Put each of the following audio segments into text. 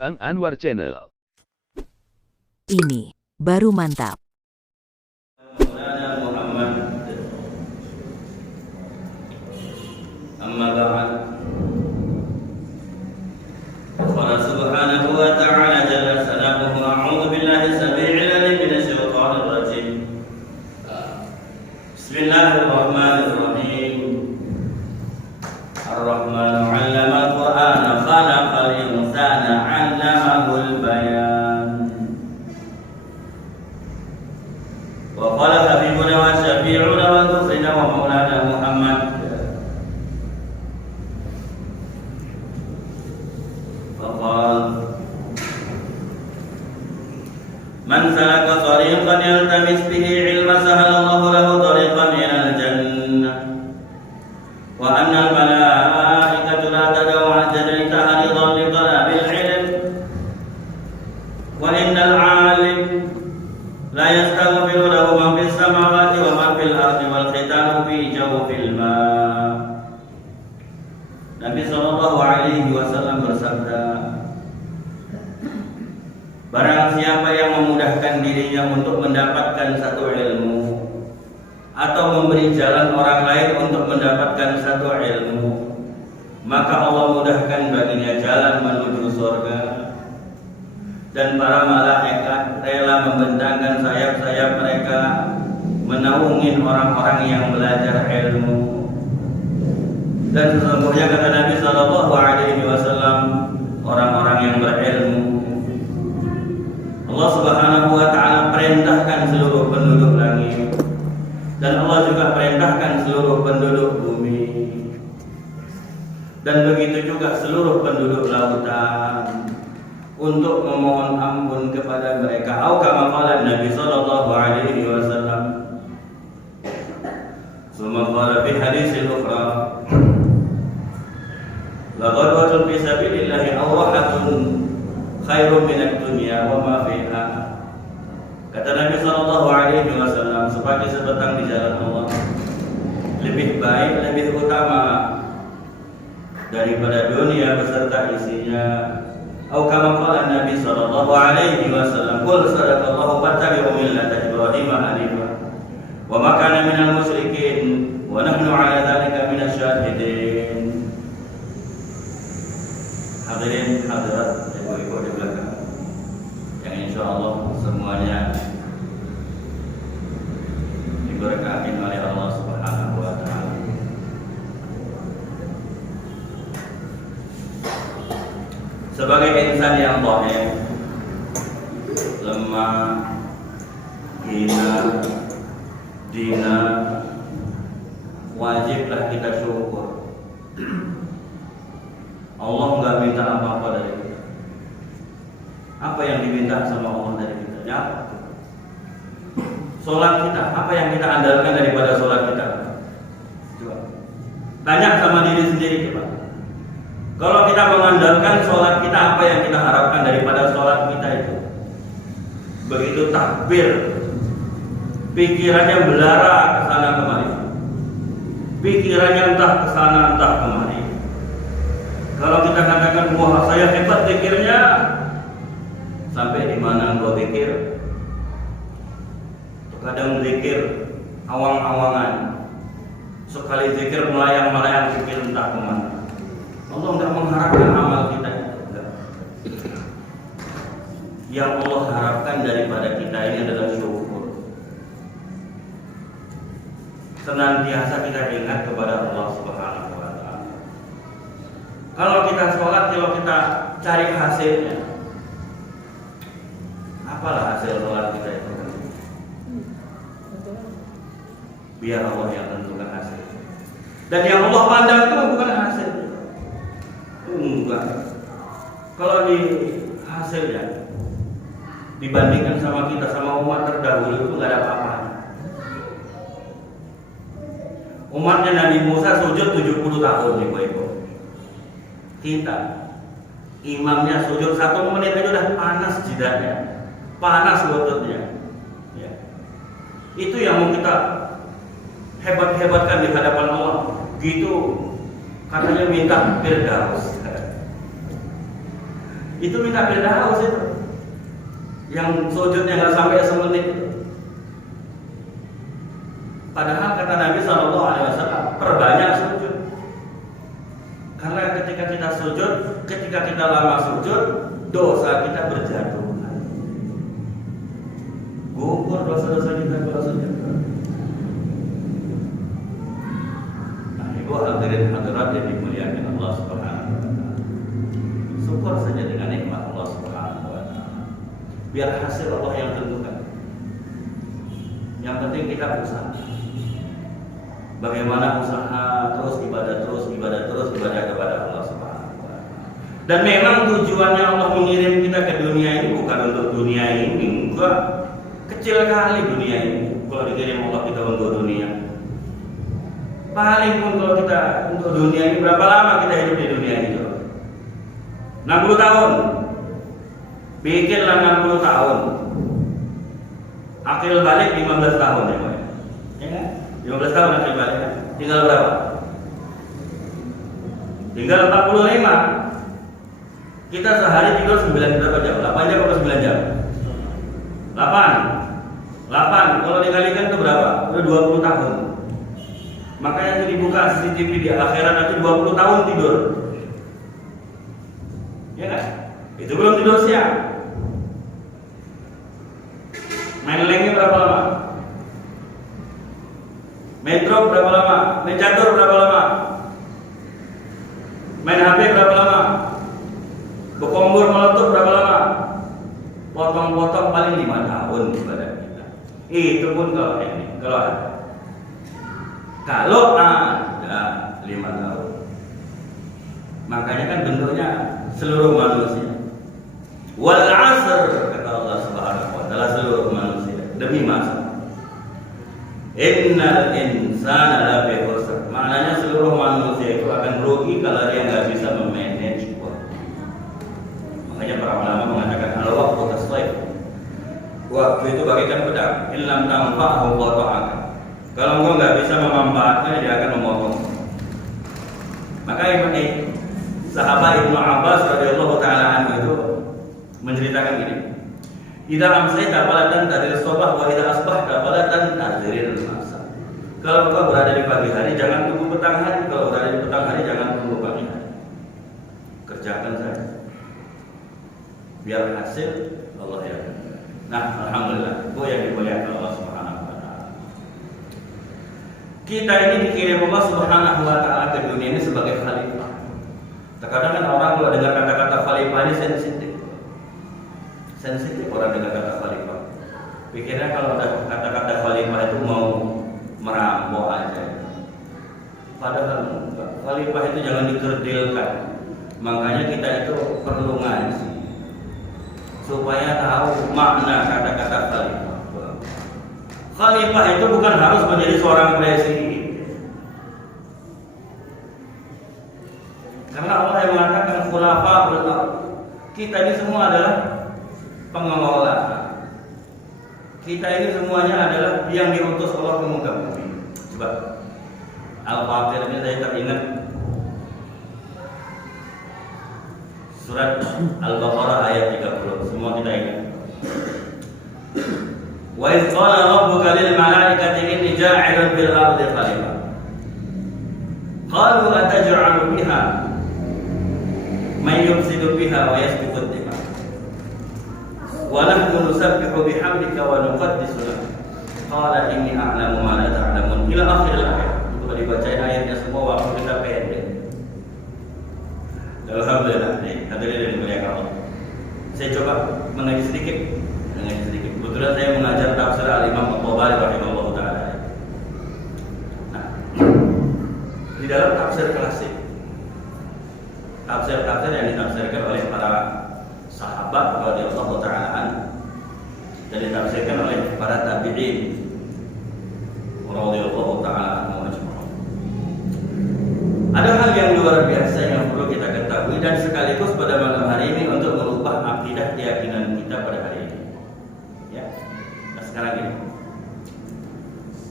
Bang Anwar Channel. Ini baru mantap. مولانا محمد أما بعد قال سبحانه وتعالى جل ثناؤه أعوذ بالله السميع العليم من الشيطان الرجيم بسم الله الرحمن الرحيم الرحمن علم القرآن خلق الإنسان علمه البيان وقال حبيبنا وشفيعنا وذخرنا ومولانا محمد فقال من سلك طريقا يلتمس به علما سهل الله له طريقا إلى الجنة وأن الملائكة لا تدع جنيتها رضا لطلب العلم وإن العالم لا يستغفر له من في السماوات ومن في الأرض والختان في جوف الماء. Nabi SAW bersabda, barang siapa yang memudahkan dirinya untuk mendapatkan satu ilmu atau memberi jalan orang lain untuk mendapatkan satu ilmu, maka Allah mudahkan baginya jalan menuju surga. Dan para malaikat rela membentangkan sayap-sayap mereka menaungi orang-orang yang belajar ilmu. Dan sesungguhnya kata Nabi SAW, orang-orang yang berilmu Allah Subhanahu wa Ta'ala perintahkan seluruh penduduk langit, dan Allah juga perintahkan seluruh penduduk bumi, dan begitu juga seluruh penduduk lautan untuk memohon ampun kepada mereka. Atau kama qala Nabi sallallahu alaihi wasallam. Summa qala fi haditsil ukhra, la ghadwatun fi sabilillahi awratun khairun minad dunya wa ma fiha. Kata Nabi sallallahu alaihi wasallam, sebagai sebetang di jalan Allah lebih baik, lebih utama daripada dunia beserta isinya. Atau kama qala Nabi sallallahu alaihi wasallam, qul sadaqallahu fattabi'u millata Ibrahim hanifan wa ma kana minal musyrikin wa nahnu 'ala dzalika minasy syahidin. Hadirin hadirat ibu-ibu di belakang yang insyaallah semuanya diberkahi oleh Allah Subhanahu wa Ta'ala. Sebagai insan yang dhaif, lemah, hina, dina, wajiblah kita syukur. Allah enggak minta apa-apa dari kita. Apa yang diminta sama Allah dari kita? Ya. Salat kita, apa yang kita andalkan daripada salat kita? Coba tanya sama diri sendiri, coba. Kalau kita mengandalkan sholat kita, apa yang kita harapkan daripada sholat kita itu? Begitu takbir, pikirannya belara ke sana kemari, pikirannya entah ke sana entah kemari. Kalau kita katakan, wah saya hebat pikirnya, sampai di mana gua pikir? Kadang zikir awang-awangan, sekali zikir melayang-melayang pikir entah kemana. Allah tidak mengharapkan amal kita itu. Yang Allah harapkan daripada kita ini adalah syukur. Senantiasa kita ingat kepada Allah Subhanahu wa Ta'ala. Kalau kita sholat, kalau kita cari hasilnya, apalah hasil sholat kita itu? Biar Allah yang tentukan hasil. Dan yang Allah pandang itu bukan hasil. Enggak. Kalau di hasilnya dibandingkan sama kita, sama umat terdahulu itu nggak ada apa-apanya. Umatnya Nabi Musa sujud 70 tahun ibu-ibu. Kita imamnya sujud 1 menit aja udah panas jidatnya, panas lututnya. Ya. Itu yang mau kita hebat-hebatkan di hadapan Allah. Gitu katanya minta Firdaus. Itu minta Firdaus itu. Yang sujudnya nggak sampai semenit itu. Padahal kata Nabi SAW, perbanyak sujud. Karena ketika kita sujud, ketika kita lama sujud, dosa kita berjatuhan. Gugur dosa-dosa kita kalau sujud. Nah, ibu hadirin hadirat yang dimuliakan Allah Subhanahu wa taala. Syukur saja dengan nikmat Allah Subhanahu wa taala. Biar hasil Allah yang tentukan. Yang penting kita usaha. Bagaimana usaha terus ibadah kepada Allah Subhanahu wa taala. Dan memang tujuannya Allah mengirim kita ke dunia ini bukan untuk dunia ini, enggak. Kecil kali dunia ini kalau dikirim Allah kita untuk dunia. Paling pun kalau kita untuk dunia ini, berapa lama kita hidup di dunia ini? 60 tahun. Bikinlah 60 tahun. Akil balik 15 tahun ya, Pak. Ya kan? 15 tahun akil balik. Tinggal berapa? Tinggal 45. Kita sehari tidur 9 berapa jam? 8 jam atau 9 jam? 8. Kalau dikalikan itu berapa? Udah 20 tahun. Makanya itu dibuka CCTV di akhirat nanti 20 tahun tidur. Ya kan? Itu belum tidur siang. Main lengnya berapa lama? Metro berapa lama? Main catur berapa lama? Main HP berapa lama? Berkombur meletup berapa lama? Potong-potong paling 5 tahun kepada kita. Itu pun kalau ini, kalau ada. Kalau ada 5 tahun. Makanya kan bentuknya seluruh manusia. Wal 'asr kata Allah Subhanahu wa taala, seluruh manusia demi masa. Innal insana lafi khusr. Maknanya seluruh manusia itu akan rugi kalau dia nggak bisa memanage waktu. Makanya para ulama mengatakan al-waqtu as-sayf. Waktu itu bagaikan pedang. In lam tanfa'hu qata'aka. Kalau engkau nggak bisa memanfaatkannya, dia akan memotong. Maka ini sahabat Ibnu Abbas radhiyallahu taala anhu itu menceritakan ini. Idza amsayta fala tantazir as-subah wa idza asbahta fala tantazir al-masa. Kalau engkau berada di pagi hari, jangan tunggu petang hari. Kalau berada di petang hari, jangan tunggu pagi hari. Kerjakan saja. Biar hasil Allah ya. Nah, alhamdulillah, itu yang dimuliakan Allah Subhanahu wa taala. Kita ini dikirim Allah Subhanahu wa taala ke dunia ini sebagai khalifah. Terkadang kan orang kalau dengar kata-kata khalifah ini sensitif orang dengar kata khalifah. Pikirnya kalau ada kata-kata khalifah itu mau merampok aja. Padahal khalifah itu jangan dikerdilkan. Makanya kita itu perlu ngaji supaya tahu makna kata-kata khalifah. Khalifah itu bukan harus menjadi seorang presiden. Karena Allah yang mengatakan khulafaul ardh. Kita ini semua adalah pengelola. Kita ini semuanya adalah yang diutus Allah ke muka bumi. Coba Al-Fatir ini saya teringat surat Al-Baqarah ayat 30. Semua kita ingat. Wa idz qala rabbuka lil malaikati inni ja'ilun fil ardi khalifah. Qalu ataj'alu fiha man yufsidu fiha wa yasfiku ad-dima. Wa nahnu nusabbihu bihamdika wa nuqaddisu lak. Qala inni a'lamu ma la ta'lamun. Ila akhir ayat. Untuk dibacain ayatnya semua waktu kita pendek. Alhamdulillah, hadirin yang dimuliakan Allah. Saya coba mengaji sedikit. Kebetulan saya mengajar tafsir Al-Imam At-Tabari rahimahullah taala. Nah, di dalam tafsir klasik, tafsir yang ditafsirkan oleh para sahabat radhiyallahu taala dan ditafsirkan oleh para tabi'in radhiyallahu taala anhum. Ada hal yang luar biasa yang perlu kita ketahui dan sekaligus pada malam hari ini untuk merubah akidah keyakinan kita pada hari ini. Ya. Nah, sekarang ini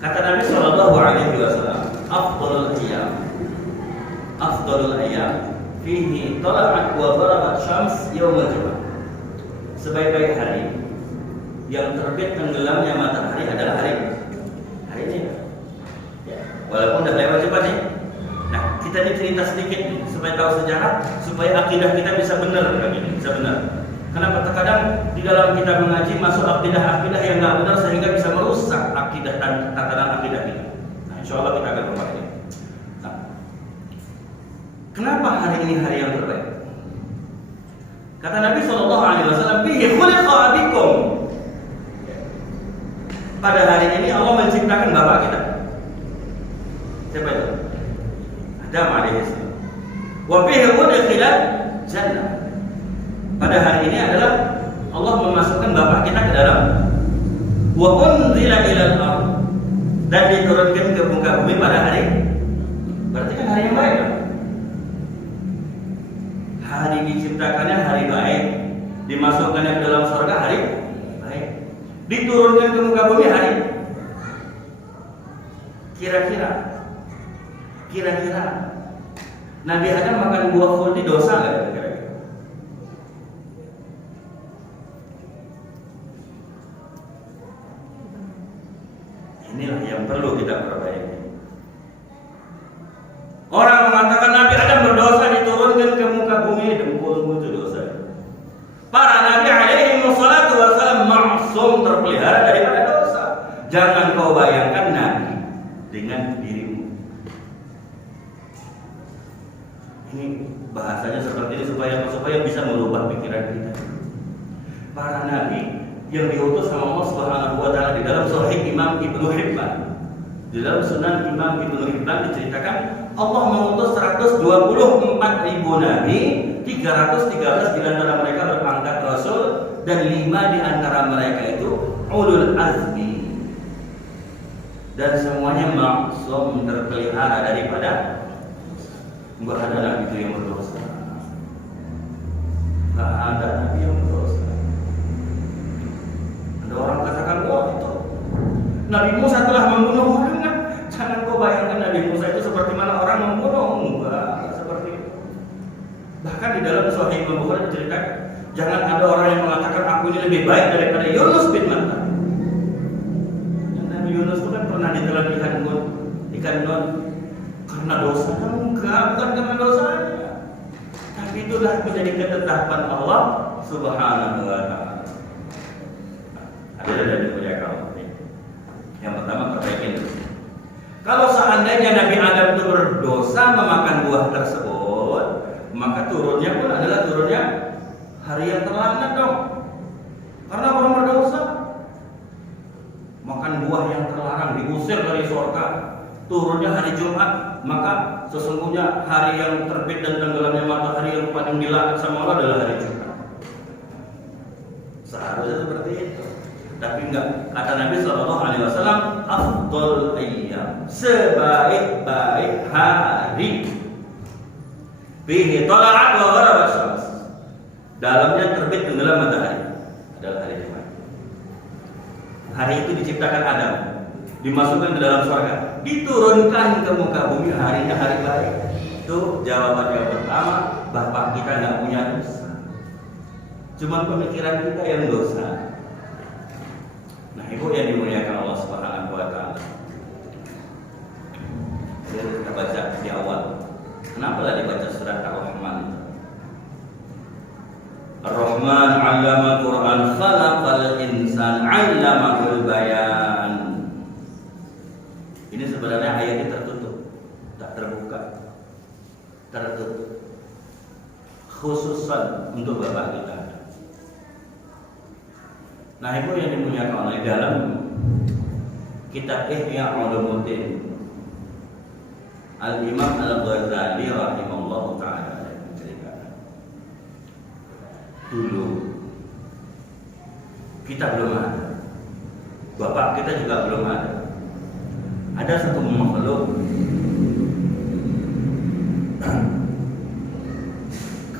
kata Nabi Shallallahu Alaihi Wasallam, afdalul ayyam fihi tala'at wa gharabat syams yaumul jumat. Sebaik-baik hari yang terbit tenggelamnya matahari adalah hari ini. Ya, walaupun udah lewat cepat nih. Nah, kita ini cerita sedikit nih, supaya tahu sejarah, supaya akidah kita bisa benar bisa benar. Karena terkadang di dalam kita mengaji masuk akidah-akidah yang nggak benar sehingga bisa merusak akidah dan tatanan akidah kita. Nah, insya Allah kita akan membahas ini. Nah, kenapa hari ini hari yang terbaik? Kata Nabi SAW, "Bihi khuliqa abikum." Pada hari ini Allah menciptakan bapak kita. Siapa itu? Adam alaihissalam. Wa bihi udkhila jannah. Pada hari ini adalah Allah memasukkan bapak kita ke dalam wa unzila ilal ardh, dan diturunkan ke muka bumi pada hari. Berarti kan hari yang baik. Hari diciptakannya hari baik, dimasukkannya ke dalam surga hari baik, diturunkan ke muka bumi hari. Kira-kira Nabi Adam makan buah khuldi dosa nggak? Kira-kira inilah yang perlu kita perbaiki. Orang mengatakan Nabi Adam berdosa diturunkan ke muka bumi, dempulmu itu dosa. Para Nabi alaihi wassalatu wassalam maksum, terpelihara daripada dosa. Jangan kau bayangkan Nabi dengan dirimu. Ini bahasanya seperti ini supaya bisa merubah pikiran kita. Para Nabi yang diutus sama Allah Subhanahu wa taala di dalam Sahih Imam Ibnu Hibban, di dalam Sunan Imam Ibnu Hibban diceritakan Allah mengutus 124.000 nabi, 313 di antara mereka berpangkat rasul dan 5 di antara mereka itu ulul azmi. Dan semuanya maksum, terpelihara daripada enggak ada nabi itu yang berdosa. Enggak ada nabi yang berdosa. Ada orang katakan, "Oh, itu Nabi Musa telah membunuh orang." Jangan kau bayangkan Nabi Musa itu seperti mana orang membunuh. Enggak seperti itu. Bahkan di dalam Sahih Imam Bukhari diceritakan, jangan ada orang yang mengatakan aku ini lebih baik daripada Yunus bin Matta. Nabi Yunus itu kan pernah ditelan ikan non karena dosa. Enggak, bukan karena dosanya. Tapi itulah menjadi ketetapan Allah Subhanahu wa taala. Ada dimuliakan Allah. Yang pertama, perbaikin. Kalau seandainya Nabi Adam itu berdosa memakan buah tersebut, maka turunnya pun adalah turunnya hari yang terlaknat dong. Karena orang berdosa makan buah yang terlarang, diusir dari surga. Turunnya hari Jumat, maka sesungguhnya hari yang terbit dan tenggelamnya matahari yang paling dilaknat sama Allah adalah hari Jumat. Seharusnya seperti itu. Tapi enggak, kata Nabi SAW, afdal ayyam, sebaik-baik hari, fihi tala'at wa gharabat syams, dalamnya terbit tenggelam matahari, adalah hari Jumat. Hari itu diciptakan Adam, dimasukkan ke dalam surga, diturunkan ke muka bumi, harinya hari baik. Itu jawaban yang pertama, bapak kita nggak punya dosa, cuma pemikiran kita yang dosa. Nah, ibu yang dimuliakan Allah Subhanahu wa taala. Kita baca di awal. Kenapa lah dibaca surat Ar-Rahman? Ar-Rahman 'allama Al-Qur'an, khalaqal insan 'allamahul bayan. Ini sebenarnya ayatnya tertutup, tak terbuka. Tertutup. Khususan untuk bapak kita. Nah, ibu yang dimuliakan Allah, dalam kitab Ihya Ulumuddin, Al-Imam Al-Ghazali rahimahullah ta'ala menceritakan, dulu kita belum ada, bapak kita juga belum ada. Ada satu makhluk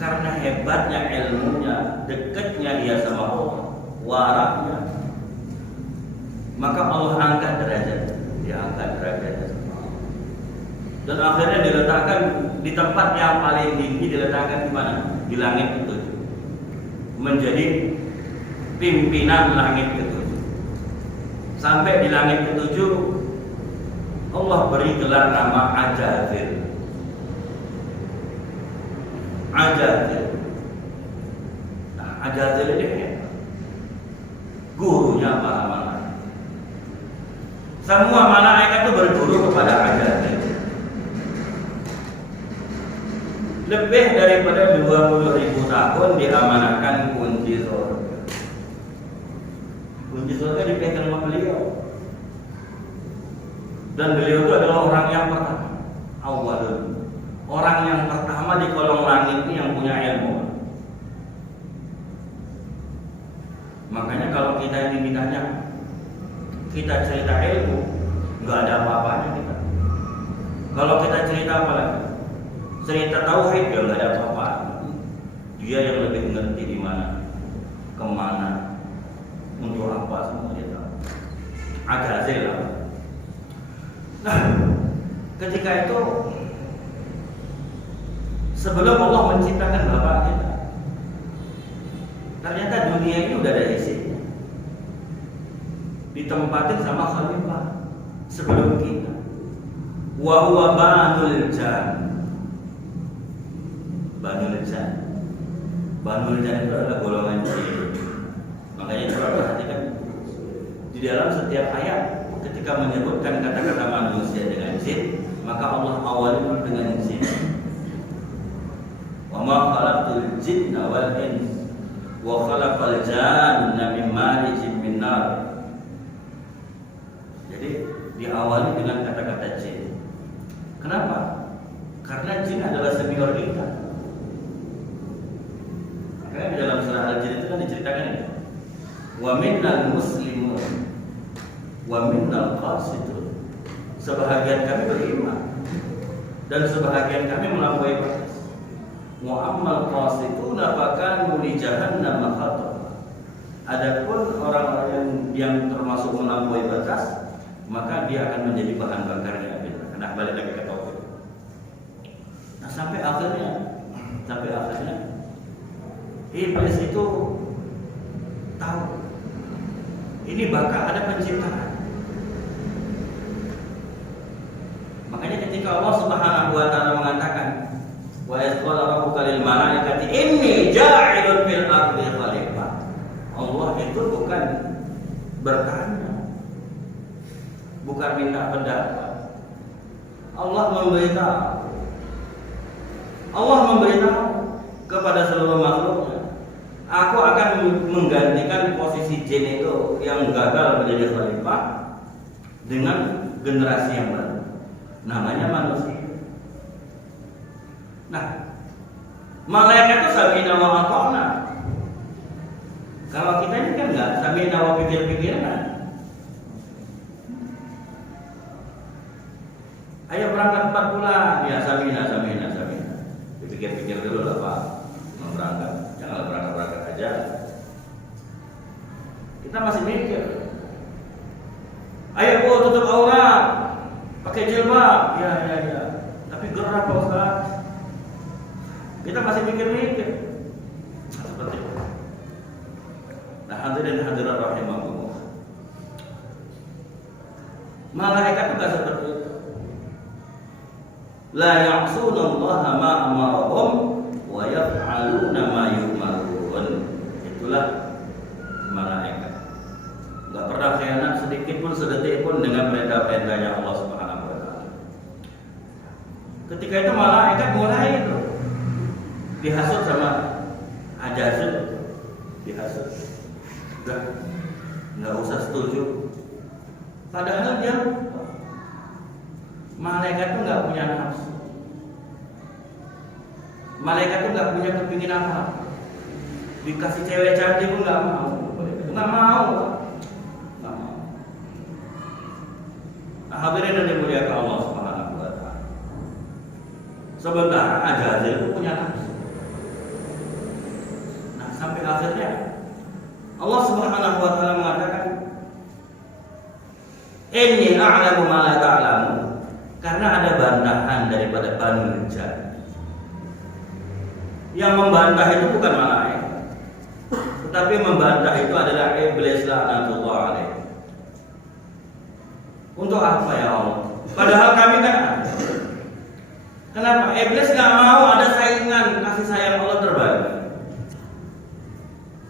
karena hebatnya ilmunya, dekatnya dia sama Allah, waraknya, maka Allah angkat derajat, dia angkat derajat. Dan akhirnya diletakkan di tempat yang paling tinggi, diletakkan di mana? Di langit ketujuh. Menjadi pimpinan langit ketujuh. Sampai di langit ketujuh Allah beri gelar nama Ajazil. Ajazil. Nah, Ajazil ini gurunya para malaikat. Semua malaikat itu berguru kepada Ajazil. Lebih daripada 20.000 tahun diamanahkan kunci surga. Kunci surga dipegang sama beliau. Dan beliau itu adalah orang yang pertama, awalun. Orang yang pertama di kolong langit ini yang punya ilmu. Makanya kalau kita ini ditanya, kita cerita ilmu, nggak ada apa-apanya kita. Kalau kita cerita apa lagi? Cerita tauhid, ya nggak ada apa-apa. Dia yang lebih mengerti di mana, kemana, untuk apa semua dia tahu. Ajazil lah. Nah, ketika itu sebelum Allah menciptakan bapak kita, ternyata dunia ini udah ada isinya. Ditempatin sama khalifah sebelum kita. Wa huwa banul jan. Banul jan. Banul jan itu adalah golongan jin. Makanya coba perhatikan di dalam setiap ayat ketika menyebutkan kata-kata manusia dengan jin, maka Allah awali dengan jin. Wa ma khalaqtul jinna wal ins wa khalaqal janna min marijin min nar. Jadi diawali dengan kata-kata jin. Kenapa? Karena jin adalah senior kita. Makanya di dalam surah Al-Jin itu kan diceritakan ini. Wa minnal muslimun wa minnal qasidun. Sebahagian kami beriman dan sebahagian kami melampaui batas. Wa ammal qasiduna fakanu li jahannam khatara. Adapun orang-orang yang termasuk melampaui batas, maka dia akan menjadi bahan bakarnya api neraka. Nah, balik lagi ke tauhid. Nah, sampai akhirnya iblis itu tahu ini bakal ada penciptaan. Makanya ketika Allah Subhanahu wa taala mengatakan wa yaqulu rabbuka lil malaikati inni ja'ilun fil ardi khalifah. Allah itu bukan bertanya, bukan minta pendapat. Allah memberitahu kepada seluruh makhluknya, aku akan menggantikan posisi jin itu yang gagal menjadi khalifah dengan generasi yang baru, namanya manusia. Nah, malaikat itu sami'na wa ata'na. Kalau kita ini kan enggak sami'na wa pikir-pikiran. Ayo berangkat 4 bulan, ya sami'na. Dipikir-pikir dulu lah Pak, mau berangkat. Jangan berangkat aja. Kita masih mikir. Ayo Bu, tutup aurat, pakai jilbab. Ya. Tapi gerah Pak Ustaz. Kita masih mikir-mikir. Seperti itu. Nah, hadirin hadirat rahimahullah. Malaikat juga seperti itu. La ya'sunallaha ma amarahum wa yaf'aluna ma yu'marun. Itulah malaikat. Enggak pernah khianat sedikit pun, sedetik pun dengan perintah-perintahnya Allah Subhanahu wa taala. Ketika itu malaikat mulai itu dihasut sama Ajazil, dihasut. Enggak usah setuju. Padahal dia malaikat itu nggak punya nafsu. Malaikat itu nggak punya kepingin apa. Dikasih cewek cantik pun nggak mau. Nggak mau. Nah, hadirin yang dimuliakan Allah Subhanahu wa taala. Sebentar Ajazil itu punya nafsu. Nah, sampai akhirnya Allah Subhanahu wa taala mengatakan, "Inni a'lamu ma la ta'lamun." Karena ada bantahan daripada Banu Najjar. Yang membantah itu bukan malaikat, tetapi membantah itu adalah iblis laknatullah alaih. Untuk apa ya Allah? Padahal kami kan ada. Kenapa? Iblis gak mau ada saingan kasih sayang Allah terbagi.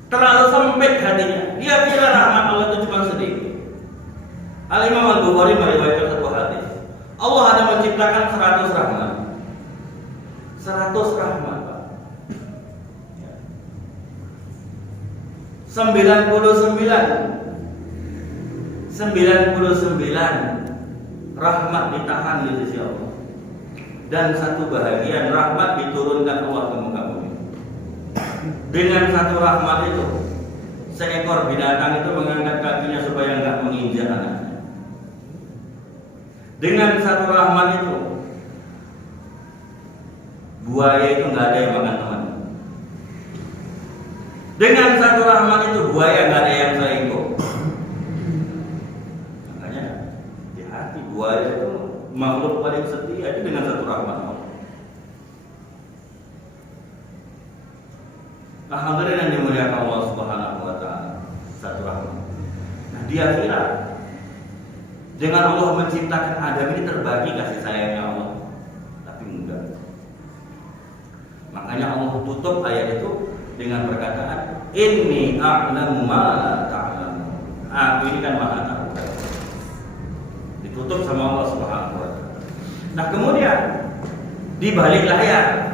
Terlalu sempit hatinya. Dia kira rahmat Allah itu cuma sedikit. Al-Imam Al-Bukhari meriwayatkan satu hadis. Allah ada menciptakan 100 rahmat. 100 rahmat, Pak. 99 rahmat ditahan di sisi Allah. Dan satu bahagian rahmat diturunkan Allah ke muka bumi. Dengan satu rahmat itu, seekor binatang itu mengangkat kakinya supaya enggak menginjak anaknya. Dengan satu rahmat itu, buaya itu enggak ada yang makan teman. Dengan satu rahmat itu, buaya enggak ada yang selingkuh. Makanya di hati buaya itu makhluk paling setia itu dengan satu rahmat Allah. Alhamdulillah yang dimuliakan Allah Subhanahu wa taala, satu rahmat. Nah, dia kira dengan Allah menciptakan Adam ini terbagi kasih sayangnya Allah. Tapi enggak. Makanya Allah tutup ayat itu dengan perkataan inni a'lamu ma la ta'lamun. Aku ini kan Maha Tahu. Ditutup sama Allah Subhanahu wa taala. Nah, kemudian di balik layar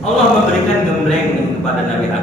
Allah memberikan gembleng kepada Nabi Adam.